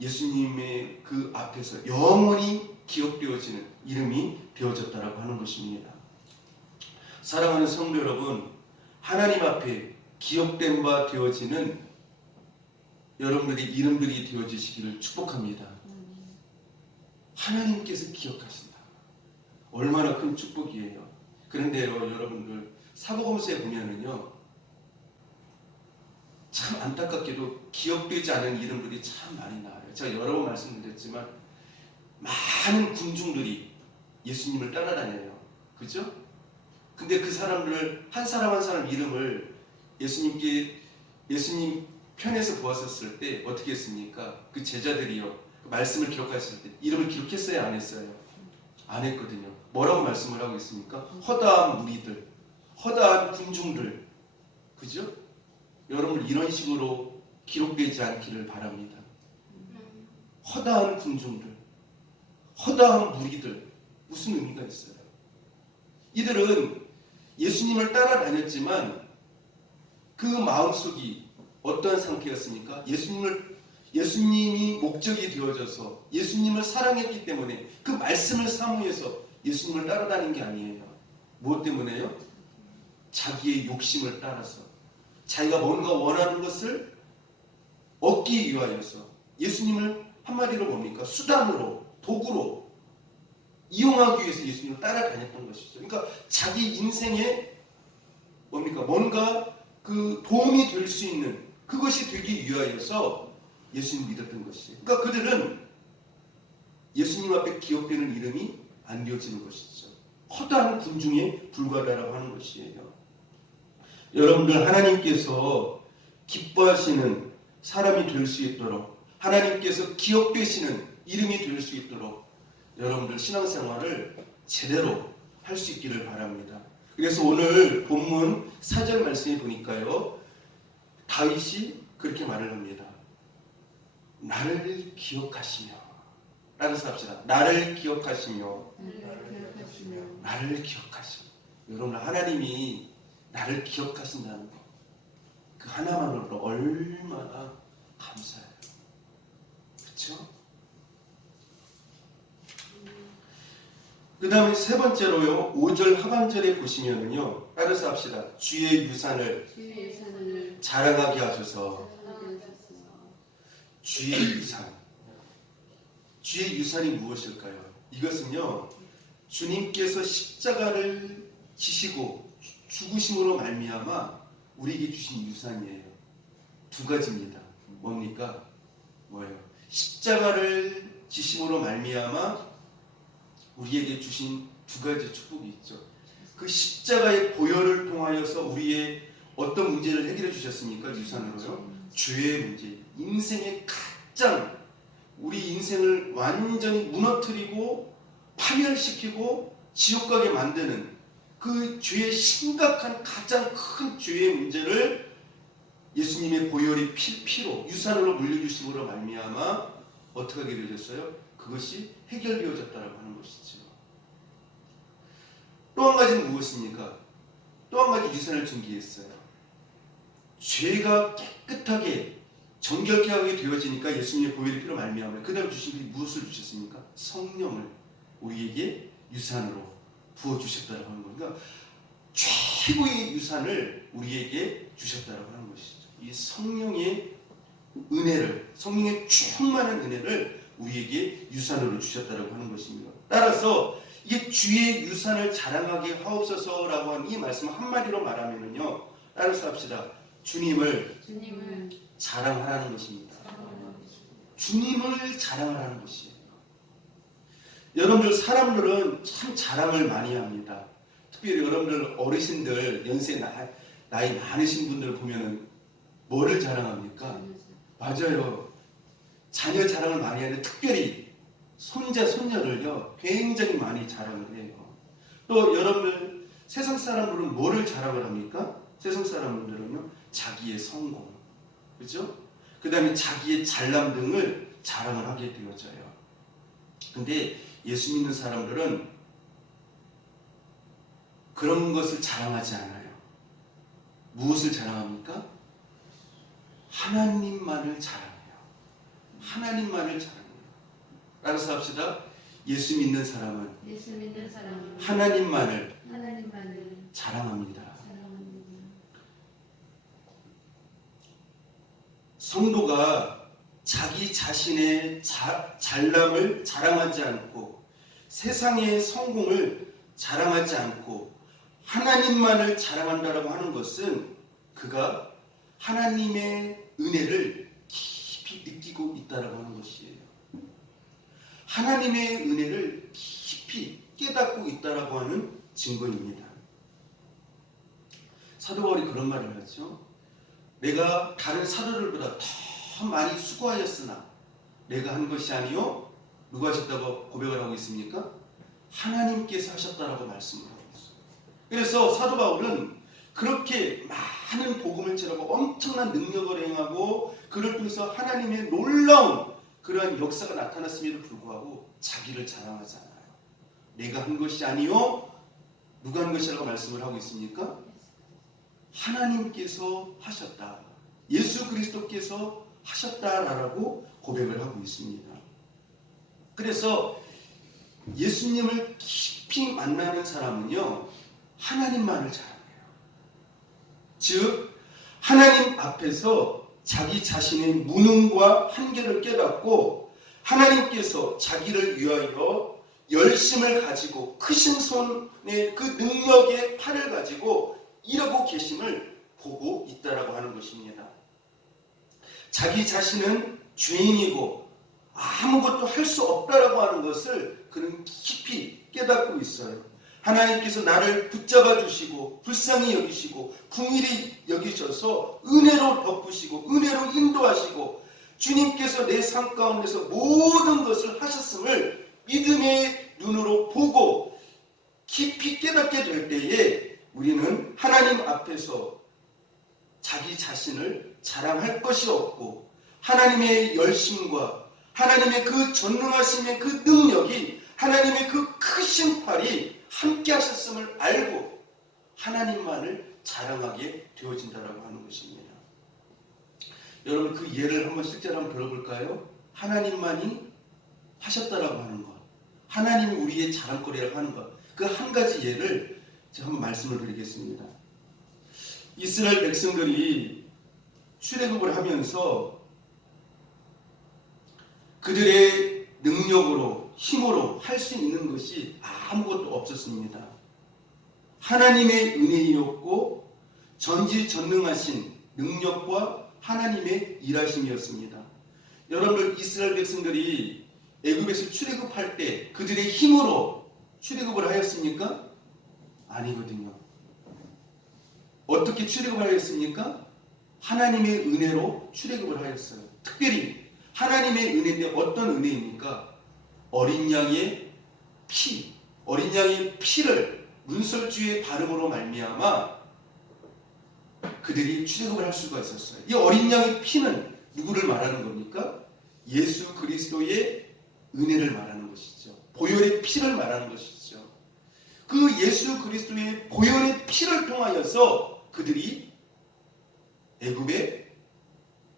예수님의 그 앞에서 영원히 기억되어지는 이름이 되어졌다라고 하는 것입니다. 사랑하는 성도 여러분, 하나님 앞에 기억된 바 되어지는 여러분들의 이름들이 되어지시기를 축복합니다. 하나님께서 기억하신다. 얼마나 큰 축복이에요. 그런데요, 여러분들 사복음서에 보면은요, 참 안타깝게도 기억되지 않은 이름들이 참 많이 나와요. 제가 여러 번 말씀드렸지만 많은 군중들이 예수님을 따라다녀요. 그죠? 근데 그 사람들 한 사람 한 사람 이름을 예수님 편에서 보았었을 때 어떻게 했습니까? 그 제자들이요, 그 말씀을 기록하실 때 이름을 기록했어요? 안 했어요? 안 했거든요. 뭐라고 말씀을 하고 있습니까? 허다한 무리들, 허다한 군중들. 그죠? 여러분 이런 식으로 기록되지 않기를 바랍니다. 허다한 군중들, 허다한 무리들, 무슨 의미가 있어요? 이들은 예수님을 따라다녔지만 그 마음속이 어떠한 상태였습니까? 예수님이 목적이 되어져서 예수님을 사랑했기 때문에 그 말씀을 사모해서 예수님을 따라다닌 게 아니에요. 무엇 때문에요? 자기의 욕심을 따라서 자기가 뭔가 원하는 것을 얻기 위하여서 예수님을 한마디로 뭡니까? 수단으로, 도구로 이용하기 위해서 예수님을 따라다녔던 것이죠. 그러니까 자기 인생에 뭡니까? 뭔가 그 도움이 될 수 있는 그것이 되기 위하여서 예수님 믿었던 것이죠. 그러니까 그들은 예수님 앞에 기억되는 이름이 안 되어지는 것이죠. 허다한 군중에 불과하다라고 하는 것이에요. 여러분들 하나님께서 기뻐하시는 사람이 될 수 있도록 하나님께서 기억되시는 이름이 될 수 있도록 여러분들 신앙생활을 제대로 할 수 있기를 바랍니다. 그래서 오늘 본문 4절 말씀에 보니까요, 다윗이 그렇게 말을 합니다. 나를 기억하시며, 따라서 합시다. 나를 기억하시며, 나를 기억하시며. 여러분, 하나님이 나를 기억하신다는 것, 그 하나만으로 얼마나 감사해요. 그렇죠? 그 다음에 세 번째로요, 5절 하반절에 보시면은요, 따라서 합시다. 주의 유산을 자랑하게 하소서. 주의 유산. 주의 유산이 무엇일까요? 이것은요, 주님께서 십자가를 지시고 죽으심으로 말미암아 우리에게 주신 유산이에요. 두 가지입니다. 뭡니까? 뭐예요? 십자가를 지심으로 말미암아 우리에게 주신 두 가지 축복이 있죠. 그 십자가의 보혈을 통하여서 우리의 어떤 문제를 해결해 주셨습니까? 유산으로요. 죄의 문제, 인생의 가장 우리 인생을 완전히 무너뜨리고 파멸시키고 지옥 가게 만드는 그 죄의 심각한 가장 큰 죄의 문제를 예수님의 보혈이 피로 유산으로 물려주심으로 말미암아 어떻게 하게 되었어요? 그것이 해결되어졌다라고 하는 것이죠. 또 한 가지는 무엇입니까? 또 한 가지 유산을 준비했어요. 죄가 깨끗하게 정결케 하게 되어지니까 예수님의 보혈의 피로 말미암아 그 다음 주신 분이 무엇을 주셨습니까? 성령을 우리에게 유산으로 부어주셨다라고 하는 겁니다. 그러니까 최고의 유산을 우리에게 주셨다라고 하는 것이죠. 이 성령의 은혜를, 성령의 충만한 은혜를 우리에게 유산으로 주셨다라고 하는 것입니다. 따라서 이게 주의 유산을 자랑하게 하옵소서라고 하는 이 말씀을 한마디로 말하면은요, 따라서 합시다. 주님을 자랑하라는 것입니다. 주님을 자랑하라는 것이에요. 여러분들 사람들은 참 자랑을 많이 합니다. 특별히 여러분들 어르신들 연세 나이 많으신 분들 보면은 뭐를 자랑합니까? 맞아요. 자녀 자랑을 많이 하는데 특별히 손자 손녀를요 굉장히 많이 자랑을 해요. 또 여러분들 세상 사람들은 뭐를 자랑을 합니까? 세상 사람들은요 자기의 성공, 그렇죠? 그 다음에 자기의 잘남 등을 자랑을 하게 되어져요. 근데 예수 믿는 사람들은 그런 것을 자랑하지 않아요. 무엇을 자랑합니까? 하나님만을 자랑해요. 하나님만을 자랑해요. 따라서 합시다. 예수 믿는 사람은 하나님만을 자랑합니다. 성도가 자기 자신의 잘남을 자랑하지 않고 세상의 성공을 자랑하지 않고 하나님만을 자랑한다라고 하는 것은 그가 하나님의 은혜를 깊이 느끼고 있다라고 하는 것이에요. 하나님의 은혜를 깊이 깨닫고 있다라고 하는 증거입니다. 사도 바울이 그런 말을 하죠. 내가 다른 사도들보다 더 많이 수고하였으나 내가 한 것이 아니요 누가 하셨다고 고백을 하고 있습니까? 하나님께서 하셨다라고 말씀을 하고 있어요. 그래서 사도 바울은 그렇게 많은 복음을 전하고 엄청난 능력을 행하고 그를 통해서 하나님의 놀라운 그러한 역사가 나타났음에도 불구하고 자기를 자랑하지 않아요. 내가 한 것이 아니요 누가 한 것이라고 말씀을 하고 있습니까? 하나님께서 하셨다. 예수 그리스도께서 하셨다라고 고백을 하고 있습니다. 그래서 예수님을 깊이 만나는 사람은요 하나님만을 자랑해요. 즉 하나님 앞에서 자기 자신의 무능과 한계를 깨닫고 하나님께서 자기를 위하여 열심을 가지고 크신 손의 그 능력의 팔을 가지고 일하고 계심을 보고 있다라고 하는 것입니다. 자기 자신은 죄인이고 아무것도 할 수 없다라고 하는 것을 그는 깊이 깨닫고 있어요. 하나님께서 나를 붙잡아 주시고 불쌍히 여기시고 긍휼히 여기셔서 은혜로 덮으시고 은혜로 인도하시고 주님께서 내 삶 가운데서 모든 것을 하셨음을 믿음의 눈으로 보고 깊이 깨닫게 될 때에 우리는 하나님 앞에서 자기 자신을 자랑할 것이 없고 하나님의 열심과 하나님의 그 전능하심의 그 능력이 하나님의 그 크신 팔이 함께 하셨음을 알고 하나님만을 자랑하게 되어진다라고 하는 것입니다. 여러분 그 예를 한번 실제로 한번 들어볼까요? 하나님만이 하셨다라고 하는 것, 하나님이 우리의 자랑거리라고 하는 것, 그 한 가지 예를 제가 한번 말씀을 드리겠습니다. 이스라엘 백성들이 출애굽을 하면서 그들의 능력으로 힘으로 할 수 있는 것이 아무것도 없었습니다. 하나님의 은혜이었고 전지전능하신 능력과 하나님의 일하심이었습니다. 여러분들 이스라엘 백성들이 애굽에서 출애굽할 때 그들의 힘으로 출애굽을 하였습니까? 아니거든요. 어떻게 출애굽을 하였습니까? 하나님의 은혜로 출애굽을 하였어요. 특별히 하나님의 은혜인데 어떤 은혜입니까? 어린 양의 피, 어린 양의 피를 문설주의 발음으로 말미암아 그들이 출애굽을 할 수가 있었어요. 이 어린 양의 피는 누구를 말하는 겁니까? 예수 그리스도의 은혜를 말하는 것이죠. 보혈의 피를 말하는 것이죠. 그 예수 그리스도의 보혈의 피를 통하여서 그들이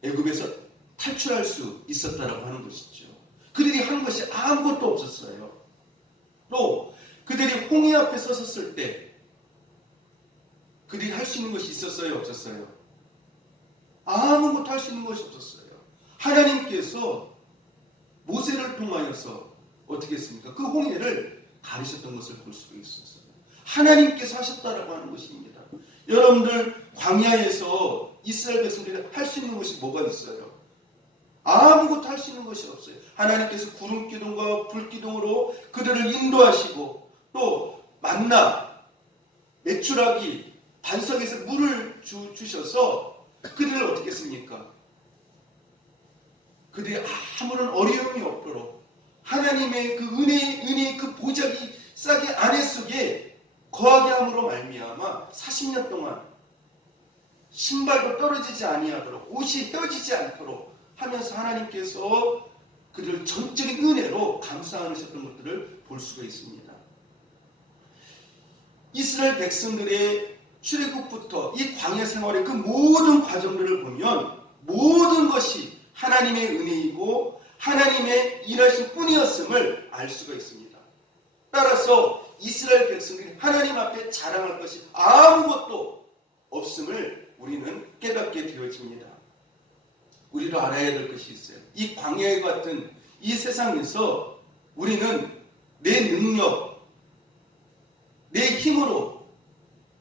애굽에서 탈출할 수 있었다라고 하는 것이죠. 그들이 한 것이 아무것도 없었어요. 또 그들이 홍해 앞에 섰을 때 그들이 할 수 있는 것이 있었어요, 없었어요? 아무것도 할 수 있는 것이 없었어요. 하나님께서 모세를 통하여서 어떻게 했습니까? 그 홍해를 가르셨던 것을 볼 수가 있었어요. 하나님께서 하셨다라고 하는 것입니다. 여러분들 광야에서 이스라엘 백성들이 할 수 있는 것이 뭐가 있어요? 아무것도 할 수 있는 것이 없어요. 하나님께서 구름기둥과 불기둥으로 그들을 인도하시고 또 만나 메추라기 반석에서 물을 주셔서 그들을 어떻게 했습니까? 그들이 아무런 어려움이 없도록 하나님의 그 은혜의 그 보자기 싸게 안에 속에 거하게 함으로 말미암아 40년 동안 신발도 떨어지지 아니하도록 옷이 떨어지지 않도록 하면서 하나님께서 그들을 전적인 은혜로 감싸안으셨던 것들을 볼 수가 있습니다. 이스라엘 백성들의 출애굽부터 이 광야 생활의 그 모든 과정들을 보면 모든 것이 하나님의 은혜이고 하나님의 일하신 뿐이었음을 알 수가 있습니다. 따라서 이스라엘 백성들이 하나님 앞에 자랑할 것이 아무것도 없음을 우리는 깨닫게 되어집니다. 우리도 알아야 될 것이 있어요. 이 광야 같은 이 세상에서 우리는 내 능력, 내 힘으로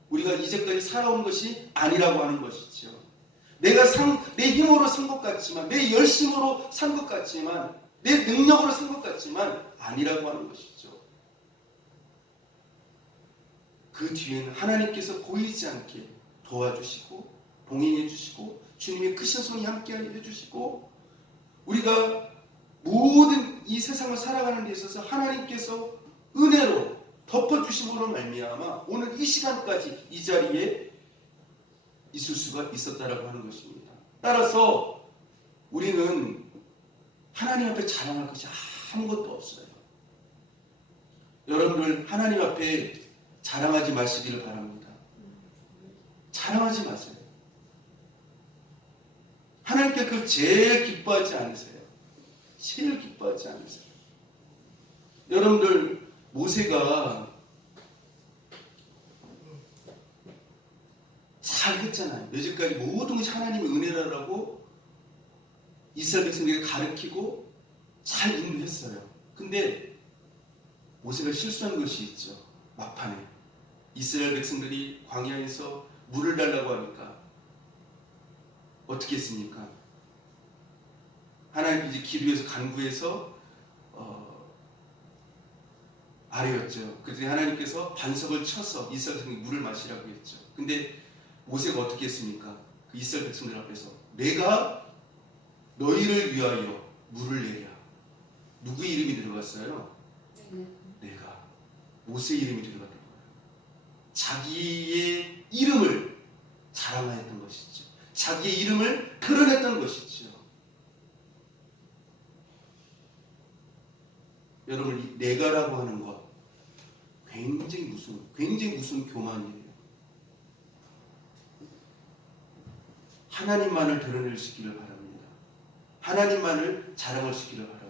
우리가 이제까지 살아온 것이 아니라고 하는 것이죠. 내가 내 힘으로 산 것 같지만, 내 열심으로 산 것 같지만, 내 능력으로 산 것 같지만 아니라고 하는 것이죠. 그 뒤에는 하나님께서 보이지 않게 도와주시고 봉인해 주시고 주님의 크신 손이 함께 해주시고 우리가 모든 이 세상을 살아가는 데 있어서 하나님께서 은혜로 덮어주심으로 말미암아 오늘 이 시간까지 이 자리에 있을 수가 있었다라고 하는 것입니다. 따라서 우리는 하나님 앞에 자랑할 것이 아무것도 없어요. 여러분들 하나님 앞에 자랑하지 마시기를 바랍니다. 자랑하지 마세요. 하나님께 그걸 제일 기뻐하지 않으세요. 제일 기뻐하지 않으세요. 여러분들 모세가 잘 했잖아요. 여지까지 모든 것이 하나님의 은혜라고 이스라엘 백성들에게 가르치고 잘 인도했어요. 근데 모세가 실수한 것이 있죠. 막판에 이스라엘 백성들이 광야에서 물을 달라고 하니까 어떻게 했습니까? 하나님 이제 기도해서 간구해서 아뢰었죠. 그랬더니 하나님께서 반석을 쳐서 이스라엘 백성이 물을 마시라고 했죠. 근데 모세가 어떻게 했습니까? 그 이스라엘 백성들 앞에서 내가 너희를 위하여 물을 내랴. 누구의 이름이 들어갔어요? 내가. 모세의 이름이 들어갔던 거예요. 자기의 이름을 자랑하였던 것이죠. 자기의 이름을 드러냈던 것이죠. 여러분 이 내가라고 하는 것 굉장히 무슨 교만이에요. 하나님만을 드러낼 수 있기를 바랍니다. 하나님만을 자랑할 수 있기를 바랍니다.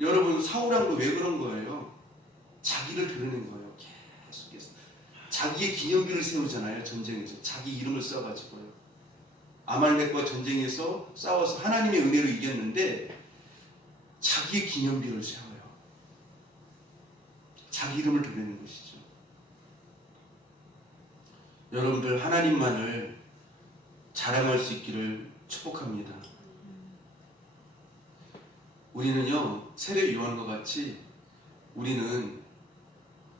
여러분 사울왕도 왜 그런 거예요? 자기를 드러낸 거예요. 계속해서 자기의 기념비를 세우잖아요. 전쟁에서 자기 이름을 써가지고요. 아말렉과 전쟁에서 싸워서 하나님의 은혜로 이겼는데 자기의 기념비를 세워요. 자기 이름을 드러내는 것이죠. 여러분들 하나님만을 자랑할 수 있기를 축복합니다. 우리는요 세례 요한과 같이 우리는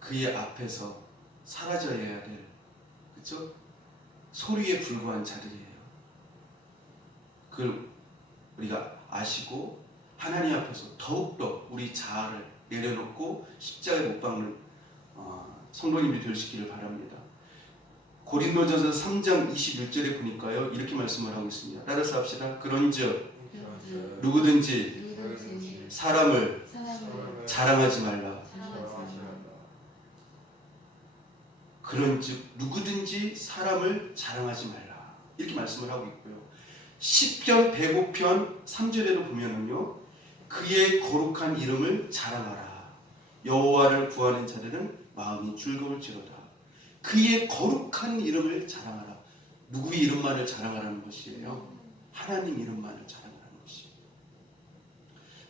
그의 앞에서 사라져야 될, 그렇죠? 소리에 불과한 자들이에요. 그걸 우리가 아시고 하나님 앞에서 더욱더 우리 자아를 내려놓고 십자가에 못 박는 성도님이 될 수 있기를 바랍니다. 고린도전서 3장 21절에 보니까요 이렇게 말씀을 하고 있습니다. 따라서 합시다. 그런즉 누구든지 사람을 자랑하지 말라. 그런즉 누구든지 사람을 자랑하지 말라. 이렇게 말씀을 하고 있고요. 시편 105편 3절에도 보면은요. 그의 거룩한 이름을 자랑하라. 여호와를 구하는 자들은 마음이 즐거울지로다. 그의 거룩한 이름을 자랑하라. 누구의 이름만을 자랑하라는 것이에요? 하나님 이름만을 자랑하라는 것이에요.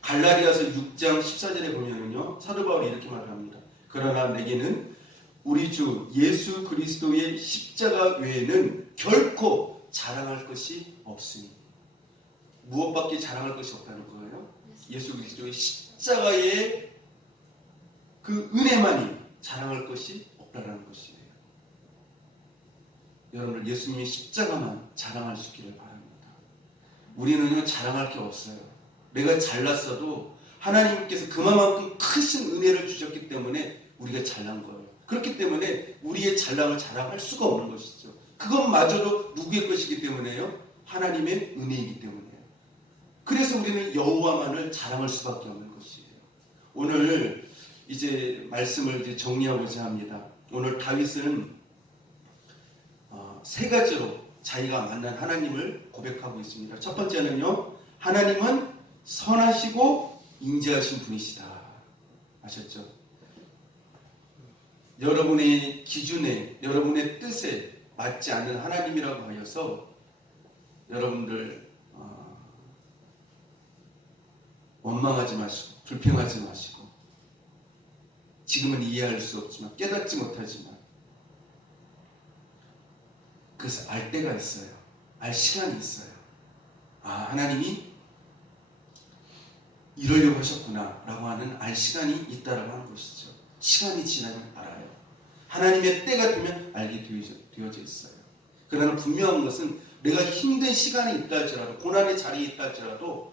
갈라디아서 6장 14절에 보면은요. 사도 바울이 이렇게 말합니다. 그러나 내게는 우리 주 예수 그리스도의 십자가 외에는 결코 자랑할 것이 없으니. 무엇밖에 자랑할 것이 없다는 거예요? 예수 그리스도의 십자가의 그 은혜만이 자랑할 것이 없다는 것이에요. 여러분 예수님의 십자가만 자랑할 수 있기를 바랍니다. 우리는요 자랑할 게 없어요. 내가 잘났어도 하나님께서 그만큼 크신 은혜를 주셨기 때문에 우리가 잘난 거예요. 그렇기 때문에 우리의 잘남을 자랑할 수가 없는 것이죠. 그것마저도 누구의 것이기 때문에요? 하나님의 은혜이기 때문에요. 그래서 우리는 여호와만을 자랑할 수밖에 없는 것이에요. 오늘 이제 말씀을 이제 정리하고자 합니다. 오늘 다윗은 세 가지로 자기가 만난 하나님을 고백하고 있습니다. 첫 번째는요, 하나님은 선하시고 인자하신 분이시다. 아셨죠? 여러분의 기준에, 여러분의 뜻에 맞지 않는 하나님이라고 하여서 여러분들 원망하지 마시고 불평하지 마시고 지금은 이해할 수 없지만 깨닫지 못하지만 그래서 알 때가 있어요. 알 시간이 있어요. 아, 하나님이 이러려고 하셨구나 라고 하는 알 시간이 있다라고 하는 것이죠. 시간이 지나면 알아요. 하나님의 때가 되면 알게 되어져 있어요. 그러나 분명한 것은 내가 힘든 시간이 있다 할지라도, 고난의 자리에 있다 할지라도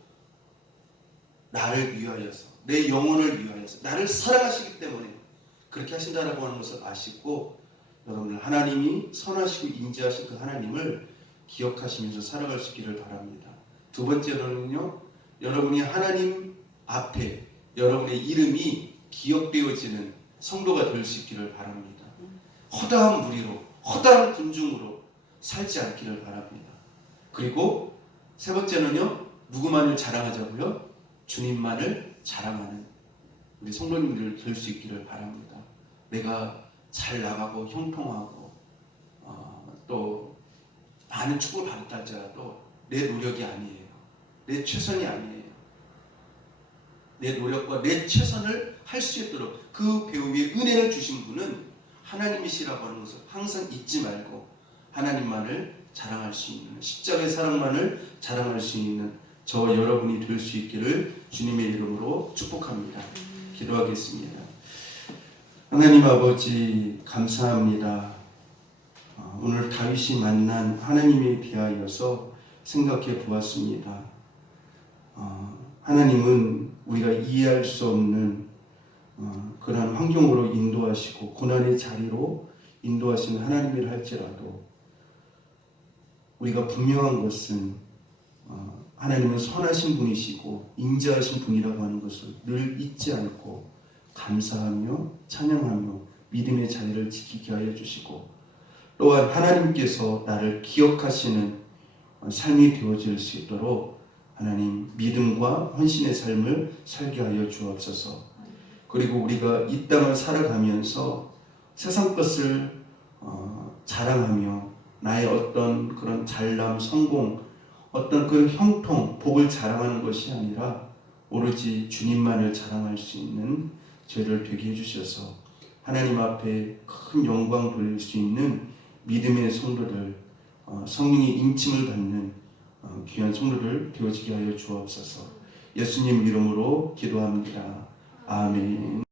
나를 위하여서, 내 영혼을 위하여서 나를 사랑하시기 때문에 그렇게 하신다라고 하는 것을 아시고, 여러분들 하나님이 선하시고 인자하신 그 하나님을 기억하시면서 살아갈 수 있기를 바랍니다. 두 번째로는요, 여러분이 하나님 앞에 여러분의 이름이 기억되어지는 성도가 될 수 있기를 바랍니다. 허다한 무리로, 허다한 군중으로 살지 않기를 바랍니다. 그리고 세 번째는요, 누구만을 자랑하자고요? 주님만을 자랑하는 우리 성도님들 될 수 있기를 바랍니다. 내가 잘 나가고 형통하고 또 많은 축복을 받았다 할지라도 내 노력이 아니에요. 내 최선이 아니에요. 내 노력과 내 최선을 할 수 있도록 그 배움의 은혜를 주신 분은 하나님이시라고 하는 것을 항상 잊지 말고 하나님만을 자랑할 수 있는, 십자가의 사랑만을 자랑할 수 있는 저 여러분이 될 수 있기를 주님의 이름으로 축복합니다. 기도하겠습니다. 하나님 아버지 감사합니다. 오늘 다윗이 만난 하나님에 대하여서 생각해 보았습니다. 하나님은 우리가 이해할 수 없는 그러한 환경으로 인도하시고 고난의 자리로 인도하시는 하나님이라 할지라도 우리가 분명한 것은 하나님은 선하신 분이시고 인자하신 분이라고 하는 것을 늘 잊지 않고 감사하며 찬양하며 믿음의 자리를 지키게 하여 주시고, 또한 하나님께서 나를 기억하시는 삶이 되어질 수 있도록 하나님 믿음과 헌신의 삶을 살게 하여 주옵소서. 그리고 우리가 이 땅을 살아가면서 세상 것을 자랑하며 나의 어떤 그런 잘남, 성공, 어떤 그 형통, 복을 자랑하는 것이 아니라 오로지 주님만을 자랑할 수 있는 저희를 되게 해주셔서 하나님 앞에 큰 영광 돌릴 수 있는 믿음의 성도들, 성령의 인침을 받는 귀한 성도들 되어지게 하여 주옵소서. 예수님 이름으로 기도합니다. 아멘.